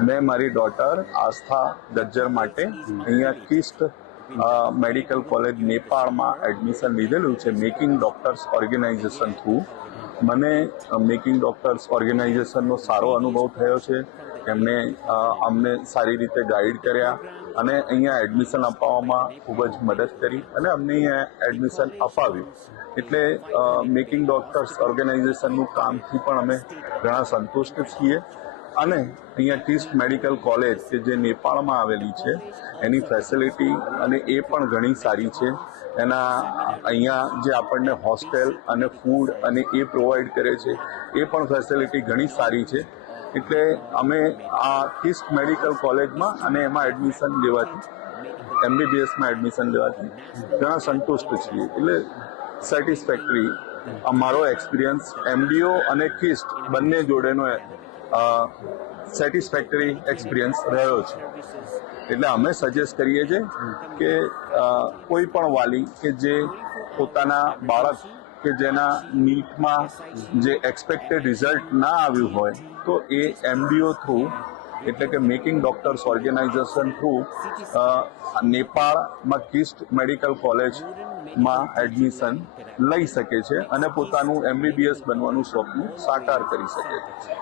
મેં મારી ડોટર આસ્થા ગજ્જર માટે અહીંયા કિસ્ટ મેડિકલ કોલેજ નેપાળમાં એડમિશન લીધેલું છે મેકિંગ ડોક્ટર્સ ઓર્ગેનાઇઝેશન થ્રુ. મને મેકિંગ ડોક્ટર્સ ઓર્ગેનાઇઝેશનનો સારો અનુભવ થયો છે. એમને અમને સારી રીતે ગાઈડ કર્યા અને અહીંયા એડમિશન અપાવવામાં ખૂબ જ મદદ કરી અને અમને અહીંયા એડમિશન અપાવ્યું. એટલે મેકિંગ ડોક્ટર્સ ઓર્ગેનાઇઝેશનનું કામથી પણ અમે ઘણા સંતુષ્ટ છીએ. અને અહીંયા કિસ્ટ મેડિકલ કોલેજ કે જે નેપાળમાં આવેલી છે એની ફેસિલિટી અને એ પણ ઘણી સારી છે. એના અહીંયા જે આપણને હોસ્ટેલ અને ફૂડ અને એ પ્રોવાઈડ કરે છે એ પણ ફેસિલિટી ઘણી સારી છે. એટલે અમે આ કિસ્ટ મેડિકલ કોલેજમાં અને એમાં એડમિશન લેવાથી MBBSમાં એડમિશન લેવાથી ઘણા સંતુષ્ટ છીએ. એટલે સેટિસ્ફેક્ટરી અમારો એક્સપિરિયન્સ MDO અને કિસ્ટ બંને જોડેનો સેટિસ્ફેક્ટરી એક્સપિરિયન્સ રહ્યો છે. એટલે અમે સજેસ્ટ કરીએ છીએ કે કોઈ પણ વાલી કે જે પોતાના બાળક કે જેના નીટમાં જે એક્સપેક્ટેડ રિઝલ્ટ ના આવ્યું હોય તો એ MDO થ્રુ એટલે કે મેકિંગ ડોક્ટર્સ ઓર્ગેનાઇઝેશન થ્રુ નેપાળમાં કિસ્ટ મેડિકલ કોલેજમાં એડમિશન લઈ શકે છે અને પોતાનું MBBS બનવાનું સ્વપ્ન સાકાર કરી શકે છે.